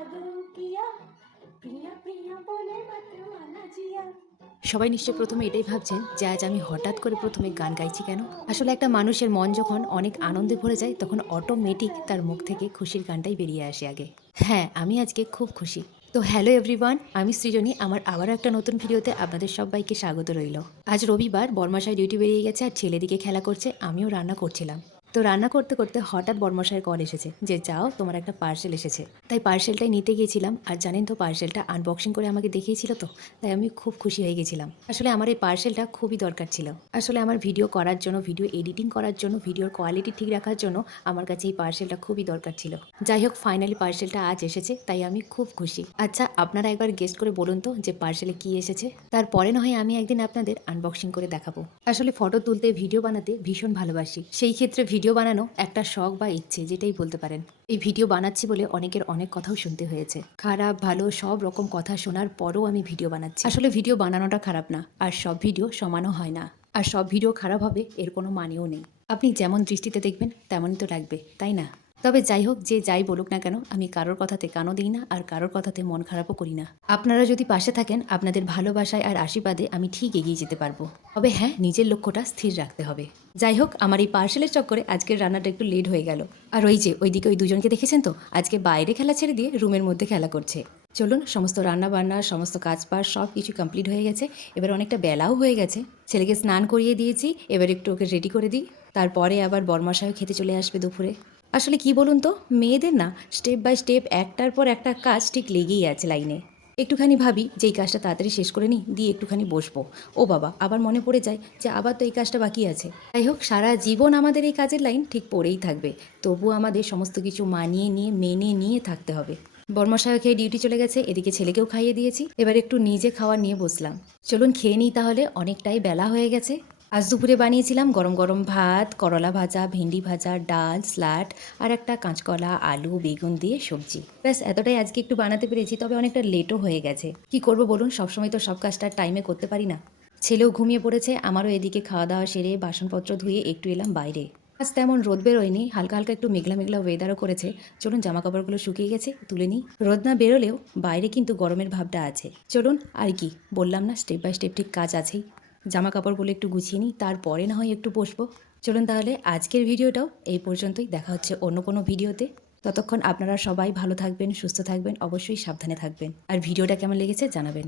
जादू किया प्रिया प्रिया बोले मत माना जिया। সবাই নিশ্চয় প্রথমে এটাই ভাবছেন যে আজ আমি হঠাৎ করে প্রথমে গান গাইছি কেন। আসলে একটা মানুষের মন যখন অনেক আনন্দে ভরে যায় তখন অটোমেটিক তার মুখ থেকে খুশির গানটাই বেরিয়ে আসে আগে। হ্যাঁ, আমি আজকে খুব খুশি। তো হ্যালো এভরিওয়ান, আমি সৃজনী। আমার আবারও একটা নতুন ভিডিওতে আপনাদের সবাইকে স্বাগত রইল। আজ রবিবার, বরমাশাই ডিউটি বেরিয়ে গেছে আর ছেলেদিকে খেলা করছে, আমিও রান্না করছিলাম। তো রান্না করতে করতে হঠাৎ বরমশাইয়ের কল এসেছে যে যাও, তোমার একটা পার্সেল এসেছে। তাই পার্সেলটাই নিতে গিয়েছিলাম। আর জানেন তো, পার্সেলটা আনবক্সিং করে আমাকে দেখিয়েছিল, তো তাই আমি খুব খুশি হয়ে গেছিলাম। আসলে আমার এই পার্সেলটা খুবই দরকার ছিল। আসলে আমার ভিডিও করার জন্য, ভিডিও এডিটিং করার জন্য, ভিডিওর কোয়ালিটি ঠিক রাখার জন্য আমার কাছে এই পার্সেলটা খুবই দরকার ছিল। যাই হোক, ফাইনালি পার্সেলটা আজ এসেছে, তাই আমি খুব খুশি। আচ্ছা, আপনারা একবার গেস্ট করে বলুন তো যে পার্সেলে কি এসেছে। তারপরে না হয় আমি একদিন আপনাদের আনবক্সিং করে দেখাবো। আসলে ফটো তুলতে, ভিডিও বানাতে ভীষণ ভালোবাসি। সেই ক্ষেত্রে ভিডিও বানানো একটা শখ বা ইচ্ছে, যেটাই বলতে পারেন। এই ভিডিও বানাচ্ছি বলে অনেকের অনেক কথাও শুনতে হয়েছে, খারাপ ভালো সব রকম কথা শোনার পরও আমি ভিডিও বানাচ্ছি। আসলে ভিডিও বানানোটা খারাপ না, আর সব ভিডিও সমানও হয় না, আর সব ভিডিও খারাপ হবে এর কোনো মানেও নেই। আপনি যেমন দৃষ্টিতে দেখবেন তেমনই তো লাগবে, তাই না? তবে যাই হোক, যে যাই বলুক না কেন, আমি কারোর কথাতে কানও দিই না, আর কারোর কথাতে মন খারাপও করি না। আপনারা যদি পাশে থাকেন, আপনাদের ভালোবাসায় আর আশীর্বাদে আমি ঠিক এগিয়ে যেতে পারবো। তবে হ্যাঁ, নিজের লক্ষ্যটা স্থির রাখতে হবে। যাই হোক, আমার এই পার্সেলের চক্করে আজকের রান্নাটা একটু লেট হয়ে গেল। আর ওই যে ওইদিকে ওই দুজনকে দেখেছেন তো, আজকে বাইরে খেলা ছেড়ে দিয়ে রুমের মধ্যে খেলা করছে। চলুন, সমস্ত রান্না বান্না, সমস্ত কাজ পার সব কিছু কমপ্লিট হয়ে গেছে। এবার অনেকটা বেলাও হয়ে গেছে। ছেলেকে স্নান করিয়ে দিয়েছি, এবার একটু ওকে রেডি করে দিই। তারপরে আবার বরমাশাইও খেতে চলে আসবে দুপুরে। আসলে কি বলুন তো, মেয়েদের না স্টেপ বাই স্টেপ একটার পর একটা কাজ ঠিক লেগেই আছে লাইনে। একটুখানি ভাবি যে এই কাজটা তাড়াতাড়ি শেষ করে নিই, দিয়ে একটুখানি বসবো। ও বাবা, আবার মনে পড়ে যায় যে আবার তো এই কাজটা বাকি আছে। যাই হোক, সারা জীবন আমাদের এই কাজের লাইন ঠিক পড়েই থাকবে। তবু আমাদের সমস্ত কিছু মানিয়ে নিয়ে, মেনে নিয়ে থাকতে হবে। বর্মশাই খেয়ে ডিউটি চলে গেছে, এদিকে ছেলেকেও খাইয়ে দিয়েছি। এবার একটু নিজে খাওয়া নিয়ে বসলাম। চলুন খেয়ে নিই তাহলে, অনেকটাই বেলা হয়ে গেছে। আজ দুপুরে বানিয়েছিলাম গরম গরম ভাত, করলা ভাজা, ভেন্ডি ভাজা, ডাল, স্যালাড আর একটা কাঁচকলা, আলু, বেগুন দিয়ে সবজি। ব্যাস এতটাই আজকে একটু বানাতে পেরেছি, তবে অনেকটা লেটও হয়ে গেছে। কি করব বলুন, সবসময় তো সব কাজটা টাইমে করতে পারি না। ছেলেও ঘুমিয়ে পড়েছে, আমারও এদিকে খাওয়া দাওয়া সেরে বাসনপত্র ধুয়ে একটু এলাম বাইরে। আজ তেমন রোদ বেরোয়নি, হালকা হালকা একটু মেঘলা মেঘলা ওয়েদারও করেছে। চলুন, জামা কাপড়গুলো শুকিয়ে গেছে, তুলে নিই। রোদ না বেরোলেও বাইরে কিন্তু গরমের ভাবটা আছে। চলুন, আর কি বললাম না, স্টেপ বাই স্টেপ ঠিক কাজ আছেই। জামা কাপড়গুলো একটু গুছিয়ে নিই, তারপরে না হয় একটু বসবো। চলুন তাহলে আজকের ভিডিওটাও এই পর্যন্তই, দেখা হচ্ছে অন্য কোনো ভিডিওতে। ততক্ষণ আপনারা সবাই ভালো থাকবেন, সুস্থ থাকবেন, অবশ্যই সাবধানে থাকবেন। আর ভিডিওটা কেমন লেগেছে জানাবেন।